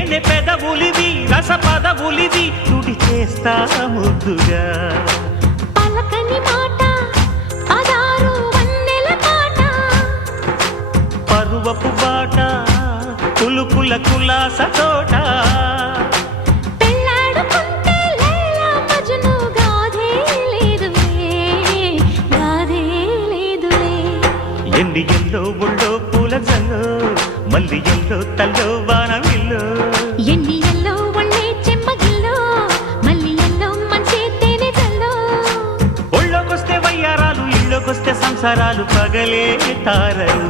తేనె పెదవులివి రస పదవులివి తుడి చేస్తా ముద్దుగా పలకని మాట పదారు వన్నెల పాట పరువపు బాట కులుకుల కులాస తోట పెళ్ళాడుకుంటే లైలా మజ్ను గాథే లేదులే ఎన్ని ఎల్లో ఒళ్ళో పూల జల్లో మల్లి ఎల్లో తల్లో వానవిల్లో ఎన్ని ఎల్లో ఒళ్ళే చెమ్మగిల్లో మల్లి ఎల్లో మంచి తేనె జల్లో ఒళ్ళోకొస్తే వయ్యారాలు ఇళ్ళోకొస్తే సంసారాలు పగలే తారలు